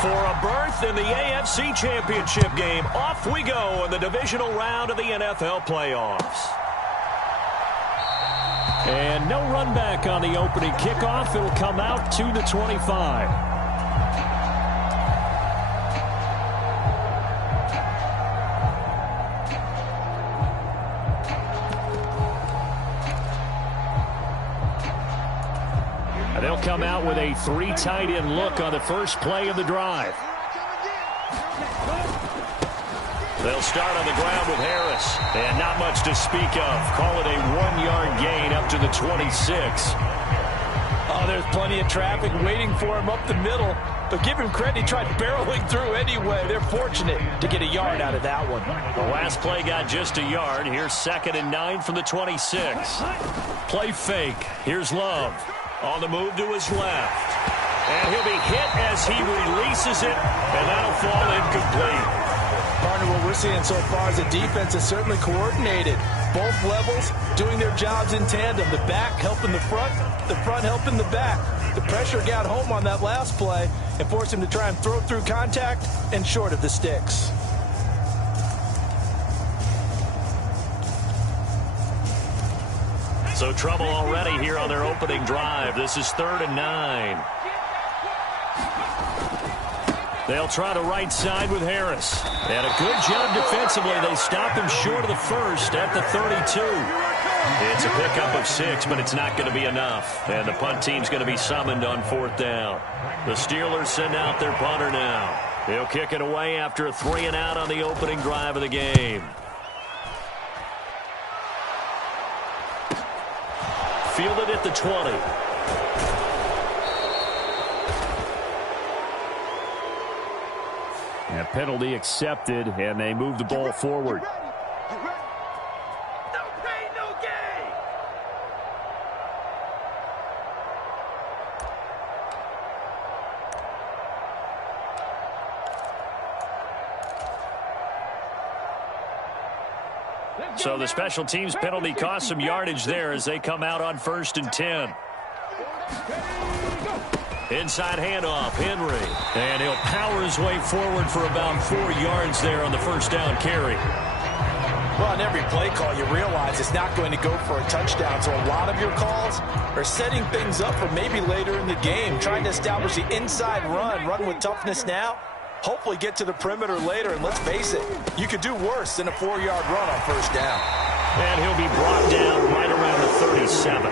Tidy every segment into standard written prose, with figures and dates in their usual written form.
For a berth in the AFC Championship game, off we go in the divisional round of the NFL playoffs. And no run back on the opening kickoff. It'll come out to the 25. They'll come out with a 3 tight end look on the first play of the drive. They'll start on the ground with Harris. And not much to speak of. Call it a 1-yard gain up to the 26. Oh, there's plenty of traffic waiting for him up the middle. But give him credit, he tried barreling through anyway. They're fortunate to get a yard out of that one. The last play got just a yard. Here's 2nd and 9 from the 26. Play fake. Here's Love. On the move to his left. And he'll be hit as he releases it. And that'll fall incomplete. Partner, what we're seeing so far is the defense is certainly coordinated. Both levels doing their jobs in tandem. The back helping the front helping the back. The pressure got home on that last play and forced him to try and throw through contact and short of the sticks. So trouble already here on their opening drive. This is 3rd and 9. They'll try to right side with Harris. And a good job defensively. They stopped him short of the first at the 32. It's a pickup of 6, but it's not going to be enough. And the punt team's going to be summoned on 4th down. The Steelers send out their punter now. He'll kick it away after a 3 and out on the opening drive of the game. Fielded at the 20. And a penalty accepted, and they move the ball forward. No pain, no gain. So the special teams penalty cost some yardage there as they come out on 1st and 10. Inside handoff, Henry. And he'll power his way forward for about 4 yards there on the first down carry. Well, on every play call, you realize it's not going to go for a touchdown. So a lot of your calls are setting things up for maybe later in the game, trying to establish the inside run with toughness now. Hopefully get to the perimeter later, and let's face it, you could do worse than a 4-yard run on first down. And he'll be brought down right around the 37.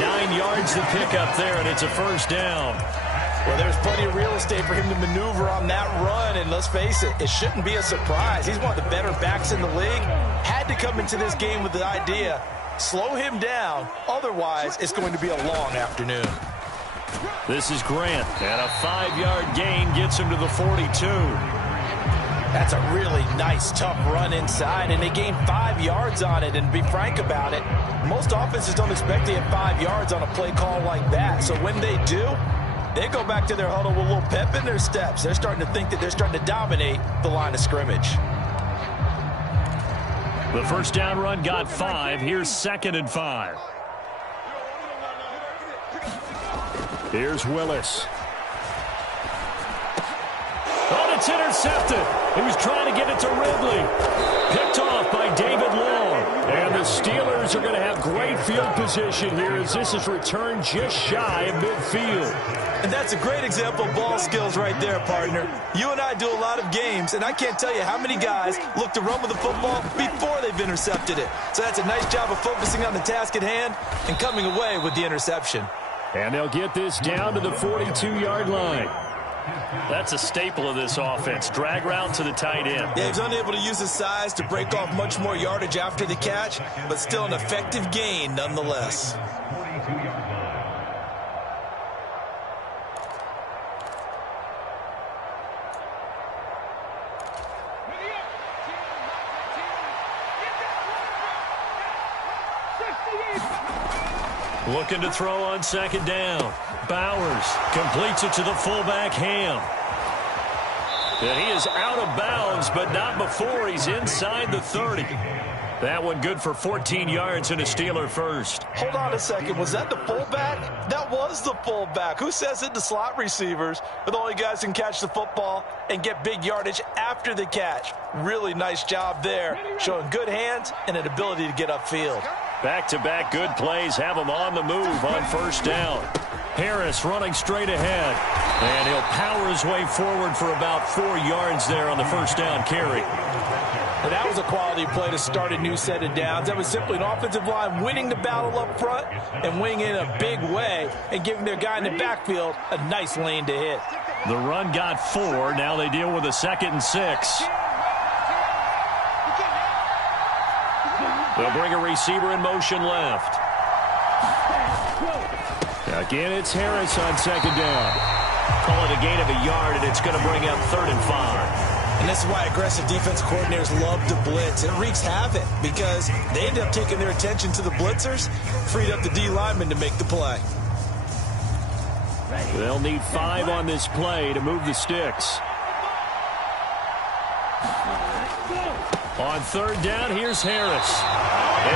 9 yards to pick up there, and it's a first down. Well, there's plenty of real estate for him to maneuver on that run, and let's face it, it shouldn't be a surprise. He's one of the better backs in the league. Had to come into this game with the idea, slow him down, otherwise it's going to be a long afternoon. This is Grant, and a 5-yard gain gets him to the 42. That's a really nice, tough run inside, and they gained 5 yards on it. And to be frank about it, most offenses don't expect to get 5 yards on a play call like that. So when they do, they go back to their huddle with a little pep in their steps. They're starting to think that they're starting to dominate the line of scrimmage. The first down run got 5. Here's 2nd and 5. Here's Willis. Oh, it's intercepted. He was trying to get it to Ridley. Picked off by David Long. And the Steelers are going to have great field position here as this is returned just shy of midfield. And that's a great example of ball skills right there, partner. You and I do a lot of games, and I can't tell you how many guys look to run with the football before they've intercepted it. So that's a nice job of focusing on the task at hand and coming away with the interception. And they'll get this down to the 42-yard line. That's a staple of this offense. Drag route to the tight end. Yeah, he's unable to use his size to break off much more yardage after the catch, but still an effective gain nonetheless. Looking to throw on 2nd down. Bowers completes it to the fullback, Ham. And he is out of bounds, but not before he's inside the 30. That one good for 14 yards and a Steeler first. Hold on a second. Was that the fullback? That was the fullback. Who says it? The slot receivers are the only guys who can catch the football and get big yardage after the catch. Really nice job there, showing good hands and an ability to get upfield. Back-to-back good plays have him on the move on first down. Harris running straight ahead, and he'll power his way forward for about 4 yards there on the first down carry. Well, that was a quality play to start a new set of downs. That was simply an offensive line winning the battle up front and winning in a big way and giving their guy in the backfield a nice lane to hit. The run got 4. Now they deal with a 2nd and 6. They'll bring a receiver in motion left. Again, it's Harris on 2nd down. Call it a gain of a yard, and it's going to bring up 3rd and 5. And this is why aggressive defense coordinators love to blitz. It wreaks havoc because they end up taking their attention to the blitzers, freed up the D lineman to make the play. They'll need 5 on this play to move the sticks. On 3rd down, here's Harris.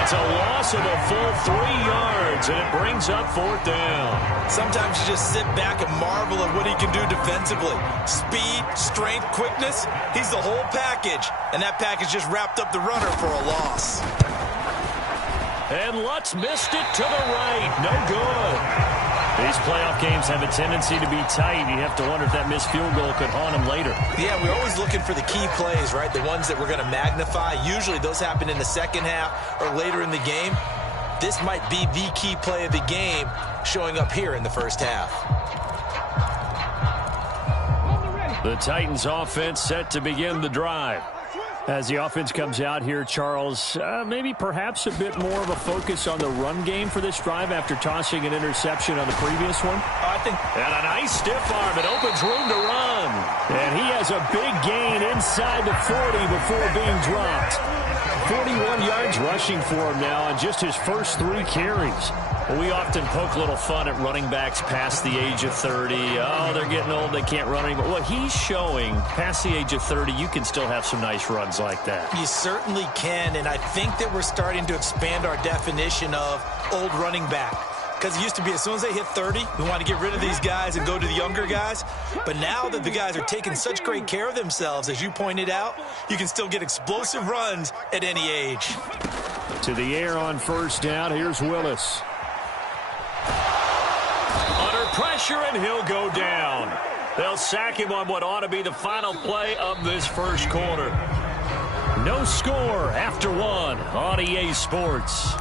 It's a loss of a full 3 yards, and it brings up 4th down. Sometimes you just sit back and marvel at what he can do defensively. Speed, strength, quickness, he's the whole package. And that package just wrapped up the runner for a loss. And Lutz missed it to the right. No good. These playoff games have a tendency to be tight. You have to wonder if that missed field goal could haunt them later. Yeah, we're always looking for the key plays, right? The ones that we're going to magnify. Usually those happen in the second half or later in the game. This might be the key play of the game showing up here in the first half. The Titans offense set to begin the drive. As the offense comes out here, Charles, maybe perhaps a bit more of a focus on the run game for this drive after tossing an interception on the previous one. And a nice stiff arm. It opens room to run. And he has a big gain inside the 40 before being dropped. 41 yards rushing for him now on just his first 3 carries. Well, we often poke a little fun at running backs past the age of 30. Oh, they're getting old, they can't run anymore. Well, he's showing past the age of 30, you can still have some nice runs like that. You certainly can, and I think that we're starting to expand our definition of old running back. Because it used to be as soon as they hit 30, we want to get rid of these guys and go to the younger guys. But now that the guys are taking such great care of themselves, as you pointed out, you can still get explosive runs at any age. To the air on first down, here's Willis. Under pressure, and he'll go down. They'll sack him on what ought to be the final play of this first quarter. No score after 1 on EA Sports.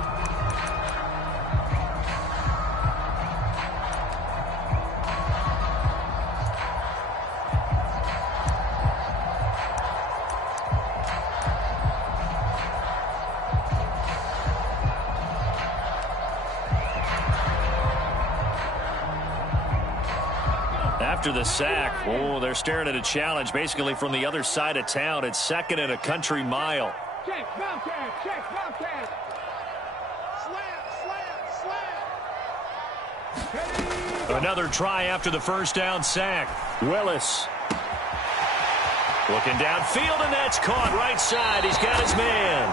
After the sack, oh, they're staring at a challenge basically from the other side of town. It's 2nd and a country mile. Check, Bobcat, check, Bobcat. Slam. Another try after the first down sack. Willis. Looking downfield, and that's caught right side. He's got his man.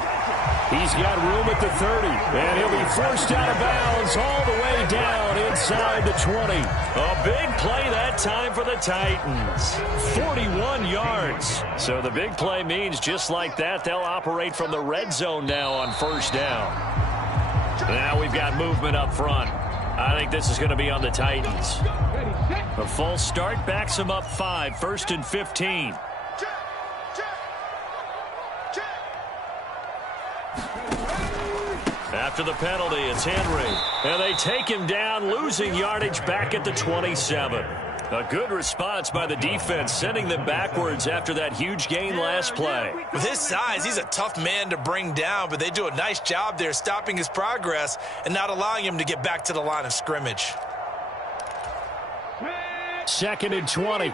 He's got room at the 30, and he'll be forced out of bounds all the way down inside the 20. A big play that time for the Titans. 41 yards. So the big play means just like that, they'll operate from the red zone now on first down. Now we've got movement up front. I think this is going to be on the Titans. A false start backs them up 5, 1st and 15. After the penalty, it's Henry. And they take him down, losing yardage back at the 27. A good response by the defense, sending them backwards after that huge gain last play. With his size, he's a tough man to bring down, but they do a nice job there stopping his progress and not allowing him to get back to the line of scrimmage. 2nd and 20.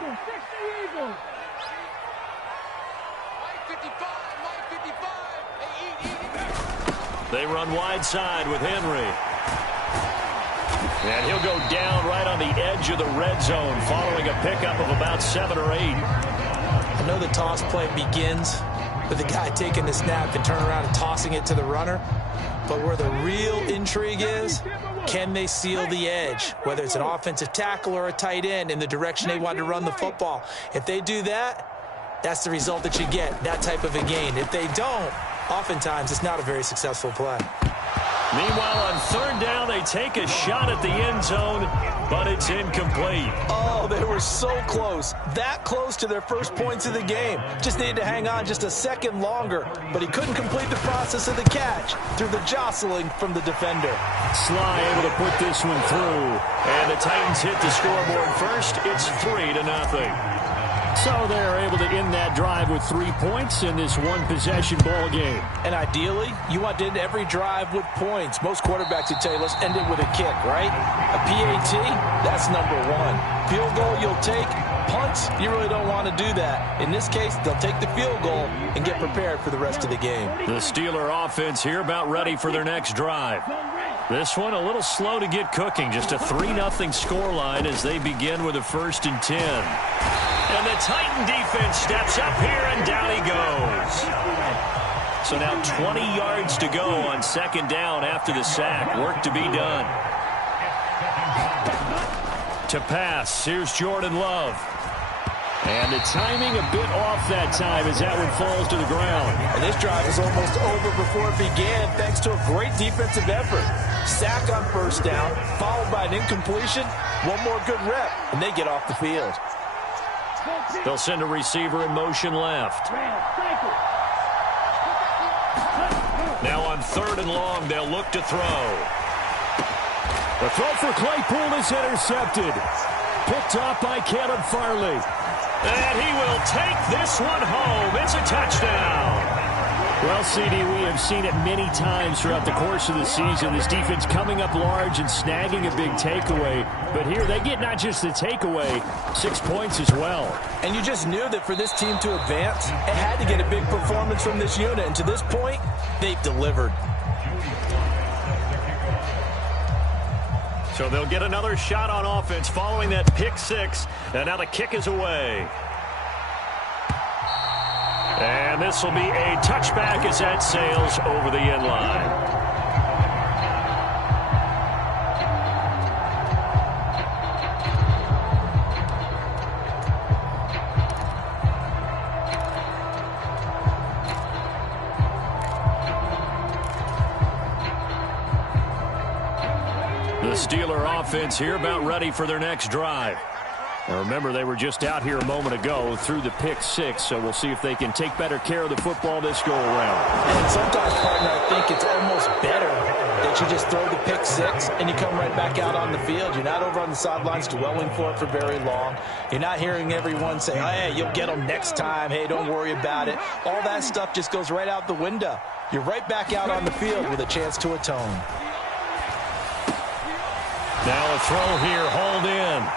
They run wide side with Henry. And he'll go down right on the edge of the red zone following a pickup of about 7 or 8. I know the toss play begins with the guy taking the snap and turning around and tossing it to the runner. But where the real intrigue is, can they seal the edge, whether it's an offensive tackle or a tight end, in the direction they want to run the football? If they do that, that's the result that you get, that type of a gain. If they don't, oftentimes it's not a very successful play. Meanwhile, on third down, they take a shot at the end zone, but it's incomplete. Oh, they were so close. That close to their first points of the game. Just needed to hang on just a second longer, but he couldn't complete the process of the catch through the jostling from the defender. Sly able to put this one through, and the Titans hit the scoreboard first. It's 3-0. So they're able to end that drive with 3 points in this one-possession ball game. And ideally, you want to end every drive with points. Most quarterbacks would tell you, let's end it with a kick, right? A PAT, that's number one. Field goal you'll take. Punts, you really don't want to do that. In this case, they'll take the field goal and get prepared for the rest of the game. The Steeler offense here about ready for their next drive. This one a little slow to get cooking. Just a 3-0 scoreline as they begin with a 1st and 10. And the Titan defense steps up here, and down he goes. So now 20 yards to go on 2nd down after the sack. Work to be done. To pass, here's Jordan Love. And the timing a bit off that time as that one falls to the ground. And this drive is almost over before it began thanks to a great defensive effort. Sack on 1st down, followed by an incompletion. One more good rep, and they get off the field. They'll send a receiver in motion left. Now on 3rd and long, they'll look to throw. The throw for Claypool is intercepted. Picked off by Caleb Farley. And he will take this one home. It's a touchdown. Well, CD, we have seen it many times throughout the course of the season. This defense coming up large and snagging a big takeaway. But here they get not just the takeaway, 6 points as well. And you just knew that for this team to advance, it had to get a big performance from this unit. And to this point, they've delivered. So they'll get another shot on offense following that pick 6. And now the kick is away. And this will be a touchback as that sails over the end line. The Steeler offense here about ready for their next drive. Now remember, they were just out here a moment ago through the pick 6, so we'll see if they can take better care of the football this go-around. And sometimes, partner, I think it's almost better that you just throw the pick 6 and you come right back out on the field. You're not over on the sidelines dwelling for it for very long. You're not hearing everyone say, hey, you'll get them next time. Hey, don't worry about it. All that stuff just goes right out the window. You're right back out on the field with a chance to atone. Now a throw here, hauled in.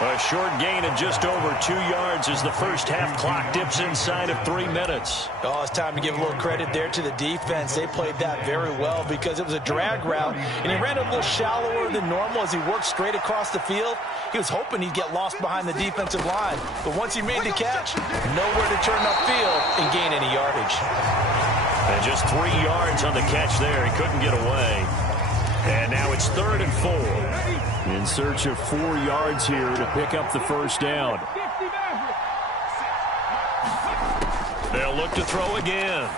A short gain of just over 2 yards as the first half clock dips inside of 3 minutes. Oh, it's time to give a little credit there to the defense. They played that very well because it was a drag route, and he ran a little shallower than normal as he worked straight across the field. He was hoping he'd get lost behind the defensive line, but once he made the catch, nowhere to turn upfield and gain any yardage. And just 3 yards on the catch there. He couldn't get away. And now it's 3rd and 4. In search of 4 yards here to pick up the first down. They'll look to throw again.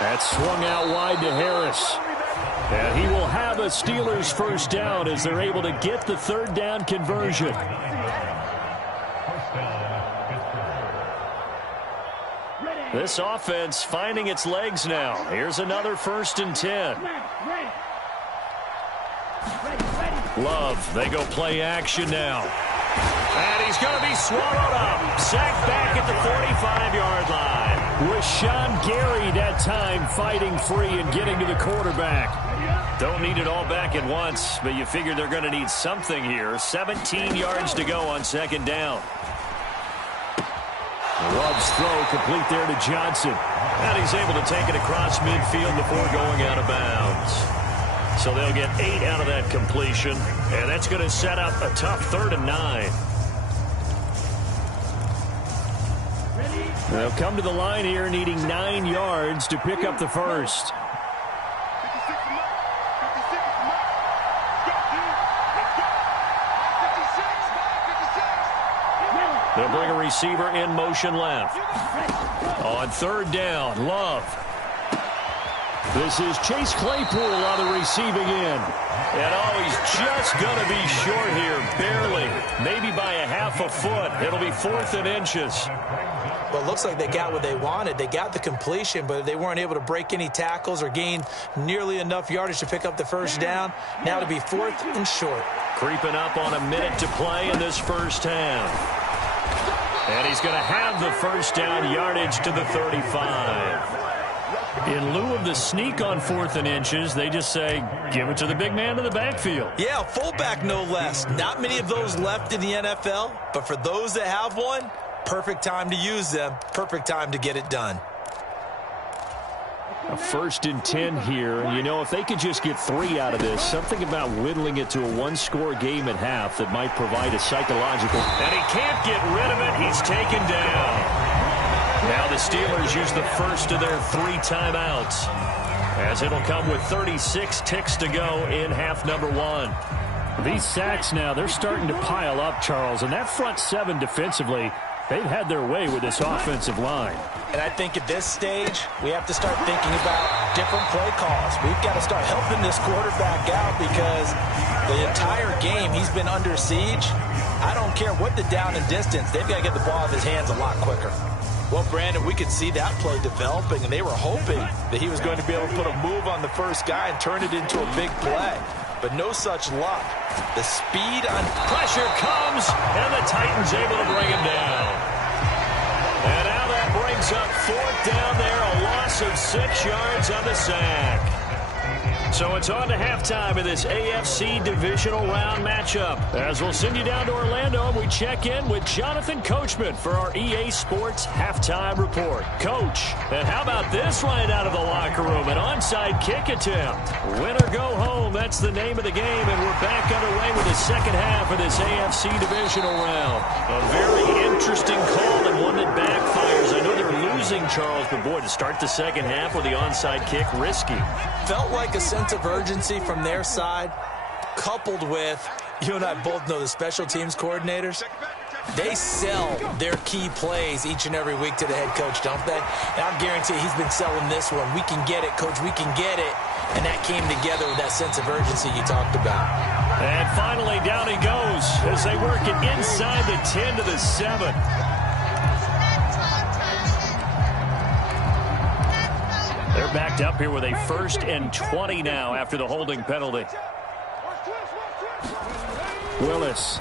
That's swung out wide to Harris. And he will have a Steelers first down as they're able to get the 3rd down conversion. This offense finding its legs now. Here's another 1st and 10. Love, they go play action now. And he's going to be swallowed up. Sacked back at the 45-yard line. With Sean Gary that time fighting free and getting to the quarterback. Don't need it all back at once, but you figure they're going to need something here. 17 yards to go on 2nd down. Love's throw complete there to Johnson. And he's able to take it across midfield before going out of bounds. So they'll get 8 out of that completion. And that's going to set up a tough 3rd and 9. They'll come to the line here needing 9 yards to pick up the first. They'll bring a receiver in motion left. On third down, Love. This is Chase Claypool on the receiving end. And he's just going to be short here, barely. Maybe by a half a foot. It'll be 4th and inches. Well, it looks like they got what they wanted. They got the completion, but they weren't able to break any tackles or gain nearly enough yardage to pick up the first down. Now to be 4th and short. Creeping up on a minute to play in this first half. And he's going to have the first down, yardage to the 35. In lieu of the sneak on 4th and inches, they just say, give it to the big man in the backfield. Yeah, fullback no less. Not many of those left in the NFL, but for those that have one, perfect time to use them. Perfect time to get it done. A 1st and 10 here, and you know, if they could just get 3 out of this, something about whittling it to a one-score game at half that might provide a psychological. And he can't get rid of it. He's taken down. Now the Steelers use the first of their 3 timeouts, as it'll come with 36 ticks to go in half number 1. These sacks now, they're starting to pile up, Charles, and that front 7 defensively, they've had their way with this offensive line. And I think at this stage, we have to start thinking about different play calls. We've got to start helping this quarterback out because the entire game he's been under siege. I don't care what the down and distance, they've got to get the ball out of his hands a lot quicker. Well, Brandon, we could see that play developing, and they were hoping that he was going to be able to put a move on the first guy and turn it into a big play. But no such luck. The speed on pressure comes, and the Titans able to bring him down. And now that brings up 4th down there, a loss of 6 yards on the sack. So it's on to halftime of this AFC divisional round matchup. As we'll send you down to Orlando, and we check in with Jonathan Coachman for our EA Sports Halftime Report. Coach, and how about this right out of the locker room? An onside kick attempt. Win or go home, that's the name of the game, and we're back underway with the second half of this AFC divisional round. A very interesting call and one that backfires. I know they're losing, Charles, but boy, to start the second half with the onside kick, risky. Felt like a sense of urgency from their side, coupled with, you and I both know the special teams coordinators, they sell their key plays each and every week to the head coach, don't they? And I guarantee he's been selling this one. We can get it, coach, we can get it. And that came together with that sense of urgency you talked about. And finally, down he goes as they work it inside the 10 to the 7. They're backed up here with a 1st and 20 now after the holding penalty. Willis.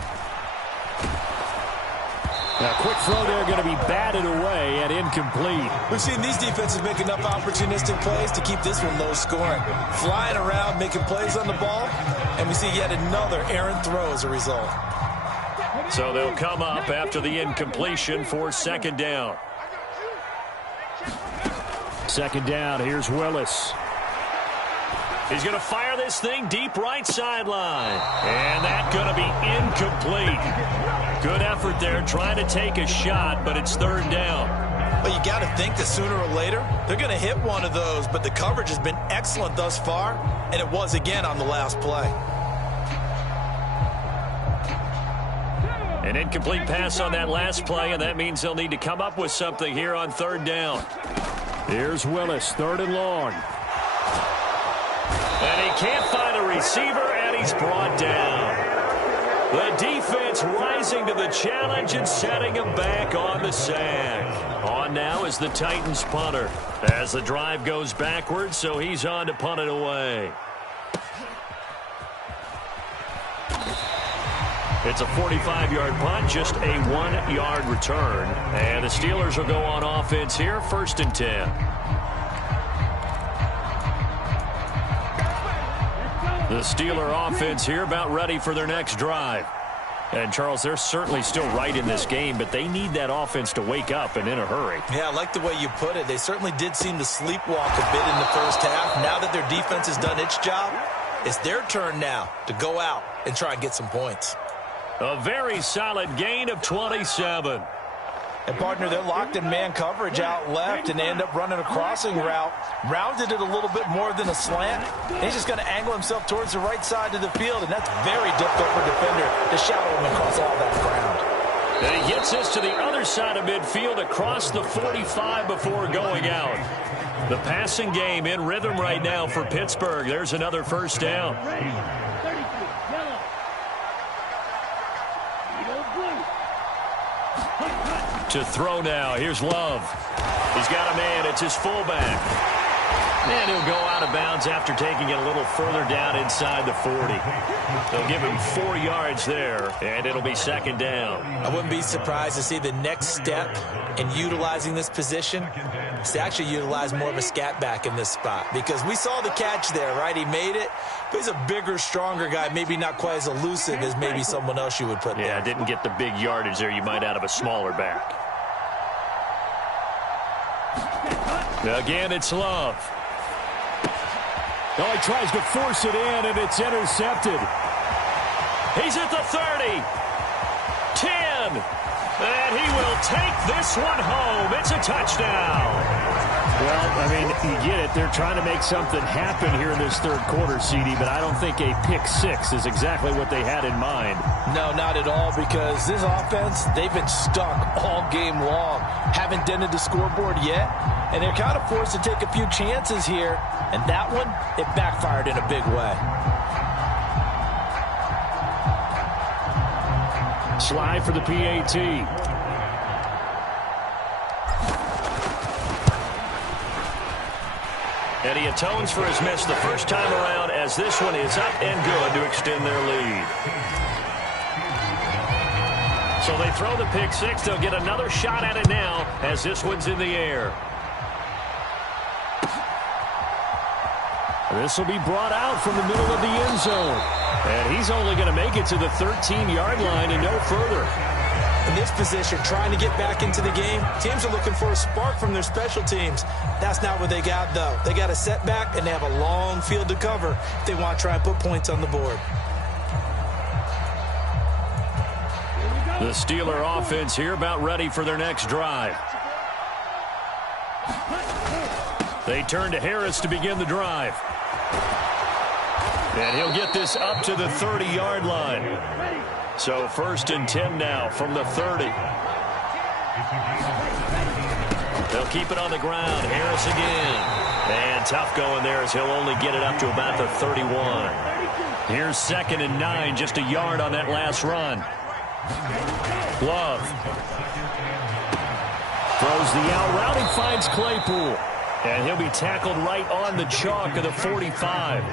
Now, quick throw there, going to be batted away and incomplete. We've seen these defenses make enough opportunistic plays to keep this one low scoring. Flying around, making plays on the ball, and we see yet another errant throw as a result. So they'll come up after the incompletion for 2nd down. 2nd down, here's Willis. He's going to fire this thing deep right sideline. And that's going to be incomplete. Good effort there trying to take a shot, but it's 3rd down. Well, you got to think that sooner or later, they're going to hit one of those, but the coverage has been excellent thus far, and it was again on the last play. An incomplete pass on that last play, and that means they'll need to come up with something here on 3rd down. Here's Willis, 3rd and long. And he can't find a receiver, and he's brought down. The defense rising to the challenge and setting him back on the sack. On now is the Titans punter as the drive goes backwards, so he's on to punt it away. It's a 45-yard punt, just a 1-yard return. And the Steelers will go on offense here, 1st and 10. The Steeler offense here about ready for their next drive. And, Charles, they're certainly still right in this game, but they need that offense to wake up and in a hurry. Yeah, I like the way you put it. They certainly did seem to sleepwalk a bit in the first half. Now that their defense has done its job, it's their turn now to go out and try and get some points. A very solid gain of 27. And, partner, they're locked in man coverage out left, and they end up running a crossing route. Rounded it a little bit more than a slant. He's just going to angle himself towards the right side of the field, and that's very difficult for a defender to shadow him across all that ground. And he gets this to the other side of midfield across the 45 before going out. The passing game in rhythm right now for Pittsburgh. There's another first down. To throw now. Here's Love. He's got a man. It's his fullback. And he'll go out of bounds after taking it a little further down inside the 40. They'll give him 4 yards there, and it'll be second down. I wouldn't be surprised to see the next step in utilizing this position is to actually utilize more of a scat back in this spot, because we saw the catch there, right? He made it, but he's a bigger, stronger guy, maybe not quite as elusive as maybe someone else you would put there. Yeah, didn't get the big yardage there you might out of a smaller back. Again, it's Love. Oh, he tries to force it in, and it's intercepted. He's at the 30. 10. And he will take this one home. It's a touchdown. Well, I mean, you get it. They're trying to make something happen here in this third quarter, CD, but I don't think a pick six is exactly what they had in mind. No, not at all, because this offense, they've been stuck all game long. Haven't dented the scoreboard yet, and they're kind of forced to take a few chances here, and that one, it backfired in a big way. Slide for the PAT. And he atones for his miss the first time around, as this one is up and good to extend their lead. So they throw the pick six. They'll get another shot at it now as this one's in the air. This will be brought out from the middle of the end zone. And he's only going to make it to the 13-yard line and no further. In this position, trying to get back into the game, teams are looking for a spark from their special teams. That's not what they got, though. They got a setback, and they have a long field to cover if they want to try and put points on the board. The Steeler offense here about ready for their next drive. They turn to Harris to begin the drive. And he'll get this up to the 30-yard line. So 1st and 10 now from the 30. They'll keep it on the ground. Harris again. And tough going there as he'll only get it up to about the 31. Here's 2nd and 9, just a yard on that last run. Love. Throws the out route and finds Claypool. And he'll be tackled right on the chalk of the 45.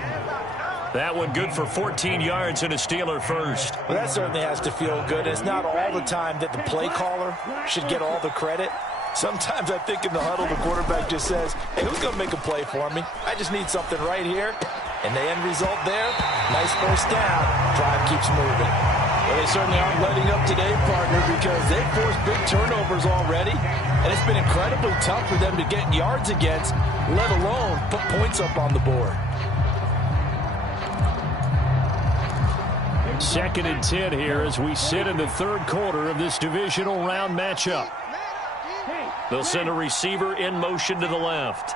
That one good for 14 yards and a Steeler first. Well, that certainly has to feel good. It's not all the time that the play caller should get all the credit. Sometimes I think in the huddle, the quarterback just says, hey, who's going to make a play for me? I just need something right here. And the end result there, nice first down. Drive keeps moving. Well, they certainly aren't letting up today, partner, because they've forced big turnovers already. And it's been incredibly tough for them to get yards against, let alone put points up on the board. 2nd and 10 here as we sit in the third quarter of this divisional round matchup. They'll send a receiver in motion to the left.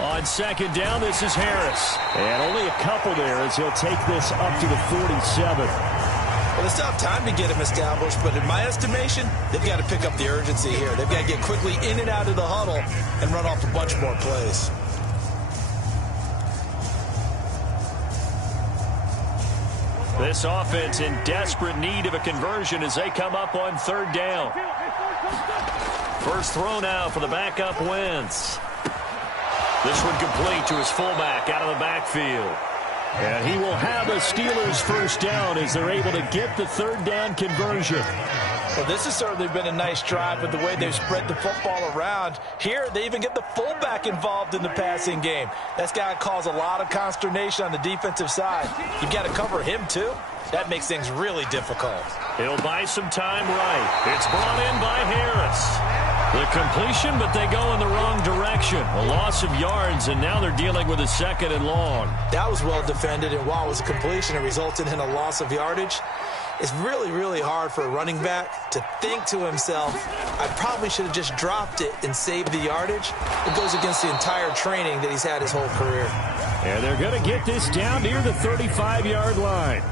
On 2nd down, this is Harris. And only a couple there as he'll take this up to the 47. Well, they still have time to get him established, but in my estimation, they've got to pick up the urgency here. They've got to get quickly in and out of the huddle and run off a bunch more plays. This offense in desperate need of a conversion as they come up on 3rd down. First throw now for the backup Wentz. This one complete to his fullback out of the backfield. And he will have a Steelers first down as they're able to get the 3rd down conversion. Well, this has certainly been a nice drive with the way they've spread the football around. Here, they even get the fullback involved in the passing game. That's got to cause a lot of consternation on the defensive side. You've got to cover him, too. That makes things really difficult. He'll buy some time right. It's brought in by Harris. The completion, but they go in the wrong direction. A loss of yards, and now they're dealing with a 2nd and long. That was well defended, and while it was a completion, it resulted in a loss of yardage. It's really, really hard for a running back to think to himself, I probably should have just dropped it and saved the yardage. It goes against the entire training that he's had his whole career. And they're going to get this down near the 35-yard line.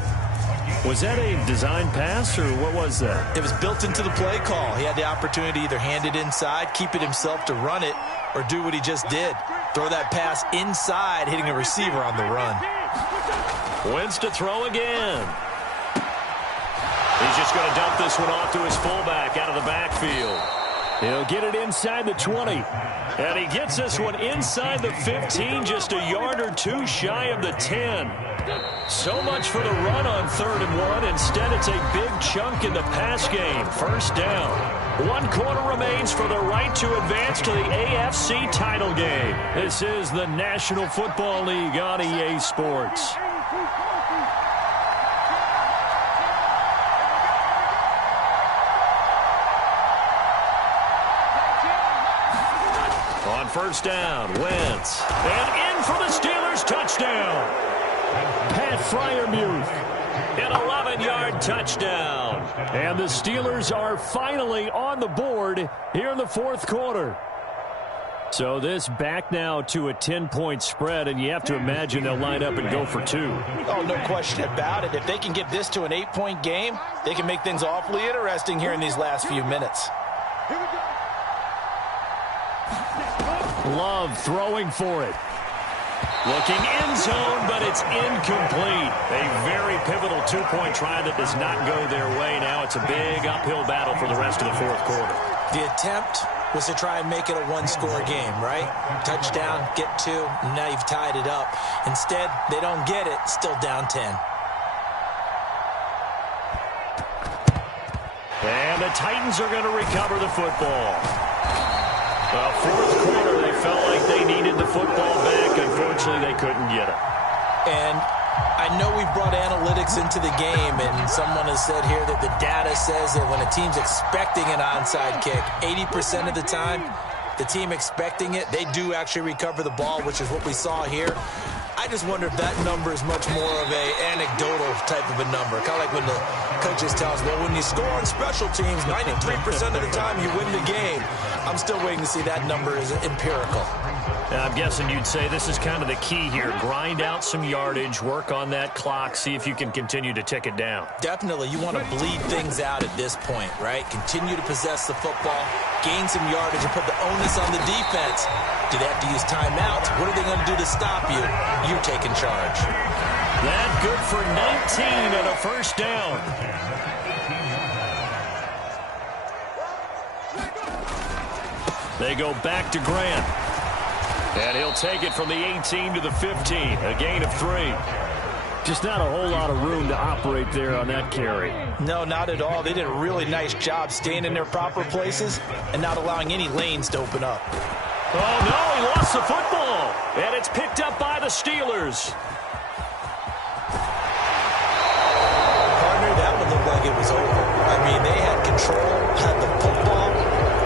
Was that a design pass, or what was that? It was built into the play call. He had the opportunity to either hand it inside, keep it himself to run it, or do what he just did. Throw that pass inside, hitting a receiver on the run. Wentz to throw again. He's just going to dump this one off to his fullback out of the backfield. He'll get it inside the 20. And he gets this one inside the 15, just a yard or two shy of the 10. So much for the run on 3rd and 1. Instead, it's a big chunk in the pass game. First down. 1 quarter remains for the right to advance to the AFC title game. This is the National Football League on EA Sports. On first down, Wentz. And in for the Steelers touchdown. Pat Freiermuth. An 11-yard touchdown. And the Steelers are finally on the board here in the 4th quarter. So this back now to a 10-point spread, and you have to imagine they'll line up and go for 2. Oh, no question about it. If they can get this to an 8-point game, they can make things awfully interesting here in these last few minutes. Love throwing for it. Looking end zone, but it's incomplete. A very pivotal 2-point try that does not go their way. Now it's a big uphill battle for the rest of the 4th quarter. The attempt was to try and make it a 1-score game, right? Touchdown, get 2, and now you've tied it up. Instead, they don't get it, still down 10. And the Titans are going to recover the football. Well, 4th quarter, they felt like they needed the football back. Unfortunately, they couldn't get it. And I know we brought analytics into the game, and someone has said here that the data says that when a team's expecting an onside kick, 80% of the time, the team expecting it, they do actually recover the ball, which is what we saw here. I just wonder if that number is much more of a anecdotal type of a number. Kind of like when the coaches tell us, well, when you score on special teams, 93% of the time you win the game. I'm still waiting to see that number is empirical. I'm guessing you'd say this is kind of the key here. Grind out some yardage, work on that clock, see if you can continue to tick it down. Definitely. You want to bleed things out at this point, right? Continue to possess the football, gain some yardage, and put the onus on the defense. Do they have to use timeouts? What are they going to do to stop you? You take in charge. That good for 19 and a first down. They go back to Grant. And he'll take it from the 18 to the 15. A gain of 3. Just not a whole lot of room to operate there on that carry. No, not at all. They did a really nice job staying in their proper places and not allowing any lanes to open up. Oh, no, he lost the football. And it's picked up by the Steelers. Partner, that would look like it was over. I mean, they had control, had the football,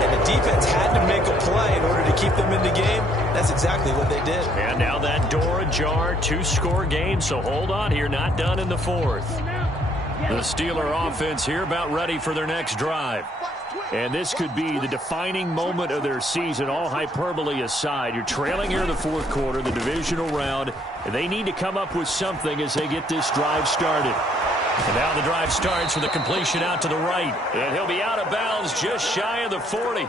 and the defense had to make a play in order to keep them in the game. That's exactly what they did. And now that door ajar, 2-score game, so hold on here, not done in the 4th. The Steeler offense here about ready for their next drive. And this could be the defining moment of their season, all hyperbole aside. You're trailing here in the 4th quarter, the divisional round, and they need to come up with something as they get this drive started. And now the drive starts with a completion out to the right. And he'll be out of bounds just shy of the 40.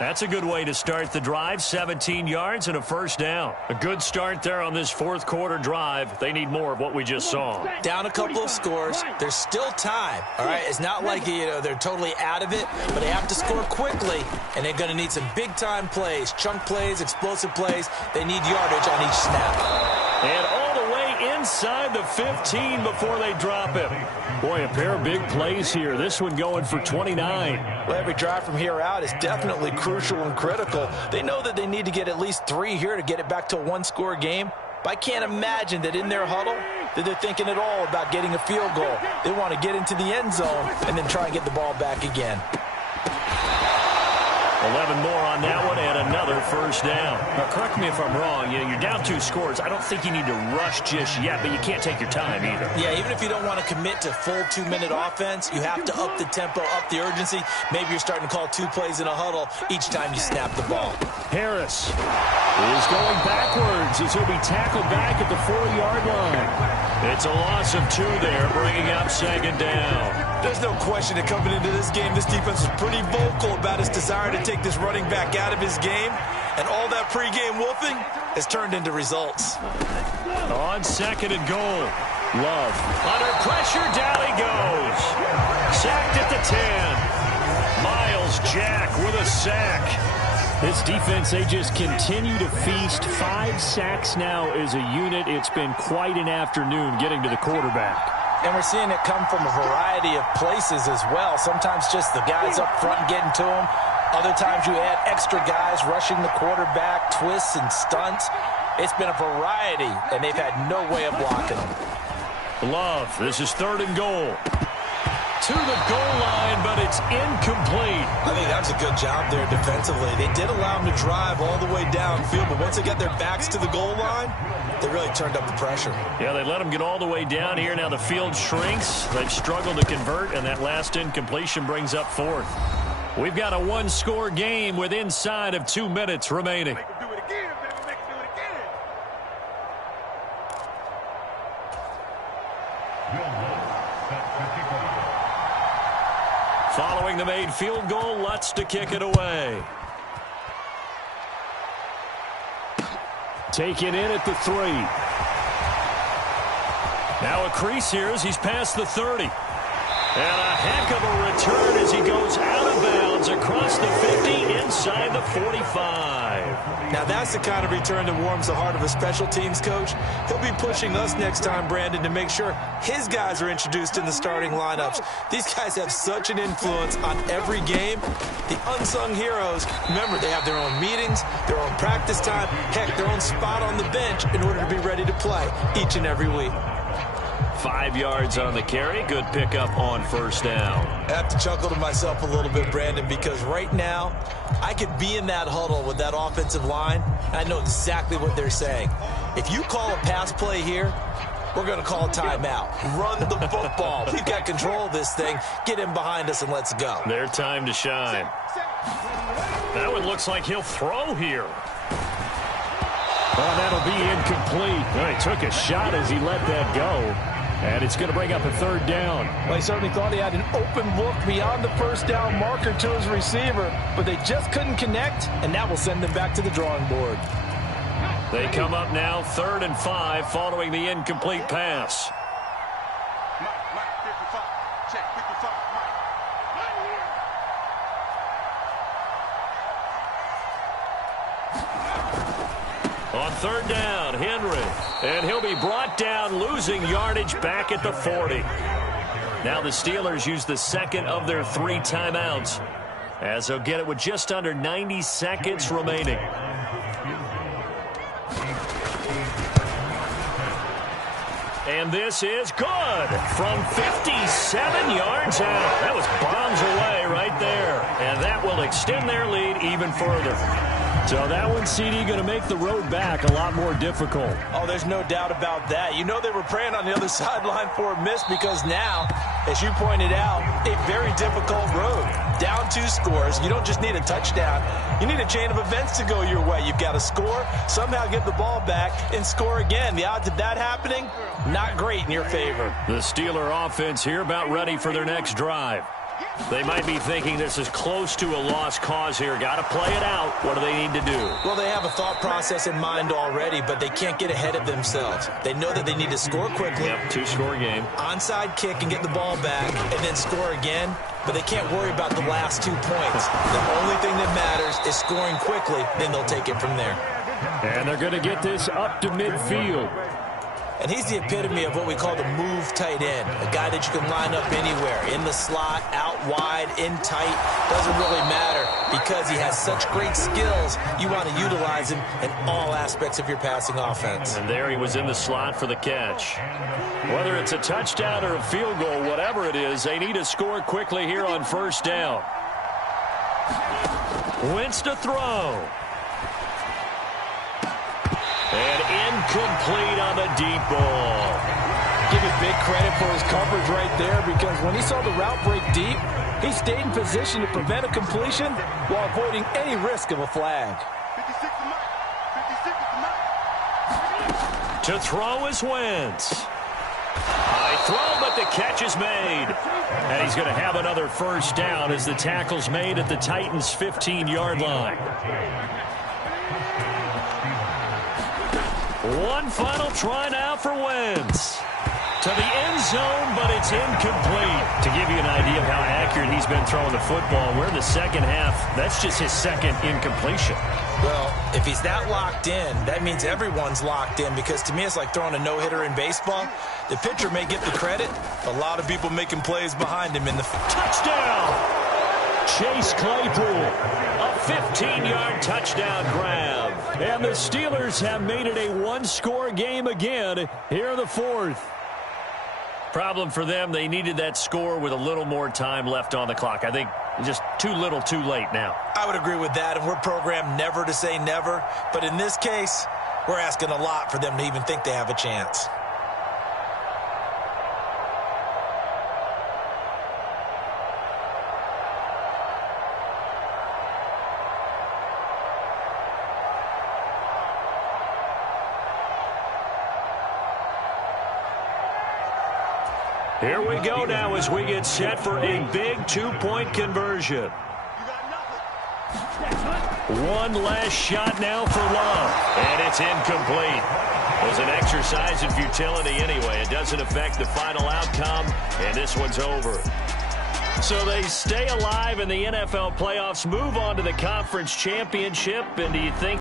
That's a good way to start the drive, 17 yards and a first down. A good start there on this 4th quarter drive. They need more of what we just saw. Down a couple of scores. There's still time, all right? It's not like, they're totally out of it, but they have to score quickly, and they're going to need some big-time plays, chunk plays, explosive plays. They need yardage on each snap. And all the way inside the 15 before they drop him. Boy, a pair of big plays here. This one going for 29. Well, every drive from here out is definitely crucial and critical. They know that they need to get at least 3 here to get it back to a 1-score game. But I can't imagine that in their huddle that they're thinking at all about getting a field goal. They want to get into the end zone and then try and get the ball back again. 11 more on that one and another first down. Now, correct me if I'm wrong. You're down 2 scores. I don't think you need to rush just yet, but you can't take your time either. Yeah, even if you don't want to commit to full 2-minute offense, you have to up the tempo, up the urgency. Maybe you're starting to call 2 plays in a huddle each time you snap the ball. Harris is going backwards as he'll be tackled back at the 4-yard line. It's a loss of 2 there, bringing up second down. There's no question that coming into this game, this defense was pretty vocal about its desire to take this running back out of his game. And all that pregame wolfing has turned into results. On second and goal. Love. Under pressure, down he goes. Sacked at the 10. Miles Jack with a sack. This defense, they just continue to feast. 5 sacks now as a unit. It's been quite an afternoon getting to the quarterback. And we're seeing it come from a variety of places as well. Sometimes just the guys up front getting to him. Other times you add extra guys rushing the quarterback, twists and stunts. It's been a variety, and they've had no way of blocking them. Love, this is third and goal. To the goal line, but it's incomplete. I think that's a good job there defensively. They did allow them to drive all the way downfield, but once they got their backs to the goal line, they really turned up the pressure. Yeah, they let them get all the way down here. Now the field shrinks. They've struggled to convert, and that last incompletion brings up 4th. We've got a 1-score game with inside of 2 minutes remaining. Following the made field goal, Lutz to kick it away. Taken in at the 3. Now a crease here as he's past the 30. And a heck of a return as he goes out of bounds across the 50 inside the 45. Now that's the kind of return that warms the heart of a special teams coach. He'll be pushing us next time, Brandon, to make sure his guys are introduced in the starting lineups. These guys have such an influence on every game. The unsung heroes, remember, they have their own meetings, their own practice time, heck, their own spot on the bench in order to be ready to play each and every week. 5 yards on the carry. Good pickup on first down. I have to chuckle to myself a little bit, Brandon, because right now I could be in that huddle with that offensive line. I know exactly what they're saying. If you call a pass play here, we're going to call a timeout. Run the football. We've got control of this thing. Get in behind us and let's go. Their time to shine. That one looks like he'll throw here. Well, that'll be incomplete. Well, he took a shot as he let that go. And it's going to bring up a 3rd down. Well, he certainly thought he had an open look beyond the first down marker to his receiver, but they just couldn't connect, and that will send them back to the drawing board. They come up now 3rd and 5 following the incomplete pass. On 3rd down, Henry. And he'll be brought down, losing yardage back at the 40. Now the Steelers use the second of their 3 timeouts, as they'll get it with just under 90 seconds remaining. And this is good from 57 yards out. That was bombs away right there. And that will extend their lead even further. So that one, CD, going to make the road back a lot more difficult. Oh, there's no doubt about that. You know they were praying on the other sideline for a miss because now, as you pointed out, a very difficult road. Down 2 scores. You don't just need a touchdown. You need a chain of events to go your way. You've got to score, somehow get the ball back, and score again. The odds of that happening, not great in your favor. The Steeler offense here about ready for their next drive. They might be thinking this is close to a lost cause here. Got to play it out. What do they need to do? Well, they have a thought process in mind already, but they can't get ahead of themselves. They know that they need to score quickly. Yep, 2-score game. Onside kick and get the ball back, and then score again. But they can't worry about the last 2 points. The only thing that matters is scoring quickly. Then they'll take it from there. And they're going to get this up to midfield. And he's the epitome of what we call the move tight end, a guy that you can line up anywhere, in the slot, out wide, in tight, doesn't really matter because he has such great skills. You want to utilize him in all aspects of your passing offense. And there he was in the slot for the catch. Whether it's a touchdown or a field goal, whatever it is, they need to score quickly here on first down. Wentz to throw. And incomplete on the deep ball. Give him big credit for his coverage right there, because when he saw the route break deep, he stayed in position to prevent a completion while avoiding any risk of a flag. To throw is Wentz. High throw, but the catch is made. And he's going to have another first down as the tackle's made at the Titans' 15-yard line. One final try now for Wentz. To the end zone, but it's incomplete. To give you an idea of how accurate he's been throwing the football, we're in the second half. That's just his second incompletion. Well, if he's that locked in, that means everyone's locked in, because to me it's like throwing a no-hitter in baseball. The pitcher may get the credit. A lot of people making plays behind him in the touchdown. Chase Claypool, a 15-yard touchdown grab. And the Steelers have made it a one-score game again here in the fourth. Problem for them, they needed that score with a little more time left on the clock. I think just too little, too late now. I would agree with that, and we're programmed never to say never. But in this case, we're asking a lot for them to even think they have a chance. Here we go now as we get set for a big two-point conversion. One last shot now for Love. And it's incomplete. It was an exercise in futility anyway. It doesn't affect the final outcome, and this one's over. So they stay alive in the NFL playoffs, move on to the conference championship, and do you think